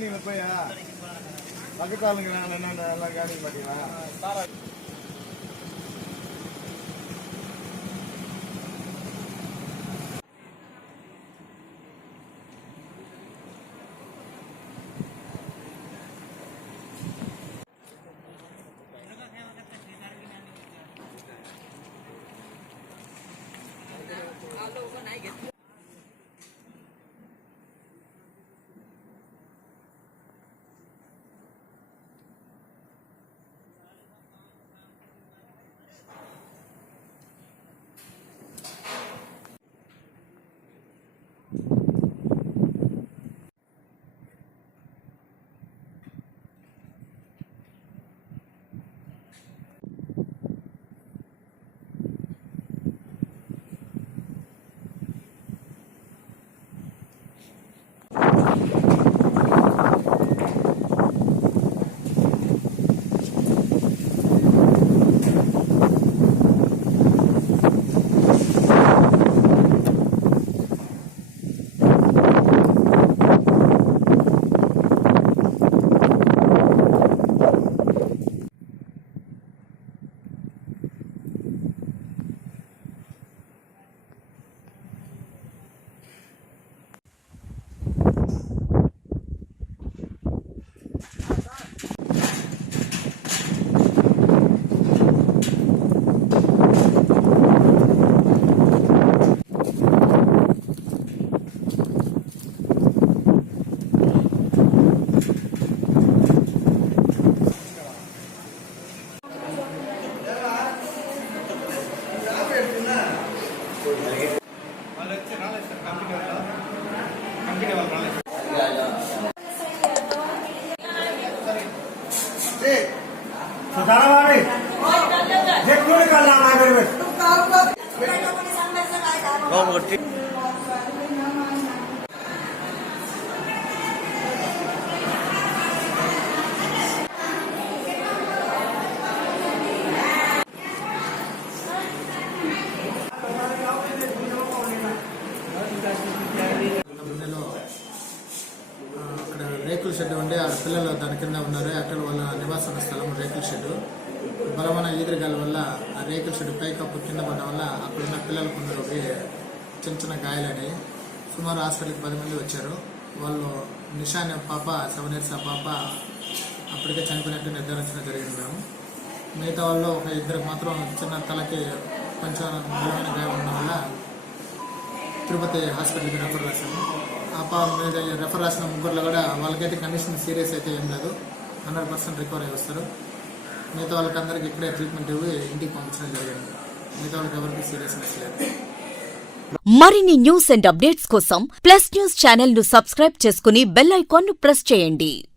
நீங்க போய் பக்கத்தாளுங்க எல்லாம் காணி மாட்டீங்களா? రేకుల షెడ్ ఉండి ఆ పిల్లలు దాని కింద ఉన్నారు. యాక్టర్ వాళ్ళ నివాసన స్థలం రేకుల షెడ్. బలమైన ఈదురుగాల వల్ల ఆ రేకుల షెడ్ పైకప్పు కింద పడడం వల్ల అక్కడున్న పిల్లలు కొందరు చిన్న చిన్న గాయాలని సుమారు హాస్పిటల్కి 10 మంది వచ్చారు. వాళ్ళు నిషా అనే పాప 7 years ఆ పాప అప్పటికే చనిపోయినట్టు నిర్ధారించడం జరిగింది. మేము మిగతా వాళ్ళు ఒక ఇద్దరికి మాత్రం చిన్న తలకి కొంచెం బలమైన గాయం ఉండడం వల్ల తిరుపతి హాస్పిటల్కి రెఫర్ రాశాము. ఆ పాప మీద రెఫర్ రాసిన ముగ్గురులో కూడా వాళ్ళకైతే కండిషన్ సీరియస్ అయితే ఏం లేదు, 100% రికవర్ అయ్యి వస్తారు. మిగతా వాళ్ళకి అందరికి ఇక్కడే ట్రీట్మెంట్ ఇవ్వి ఇంటికి పంపించడం జరిగింది. మిగతా వాళ్ళకి ఎవరికి సీరియస్నెస్ లేదు. మరిన్ని న్యూస్ అండ్ అప్డేట్స్ కోసం ప్లస్ న్యూస్ ఛానల్ ను సబ్స్క్రైబ్ చేసుకుని బెల్ ఐకాన్ ను ప్రెస్ చేయండి.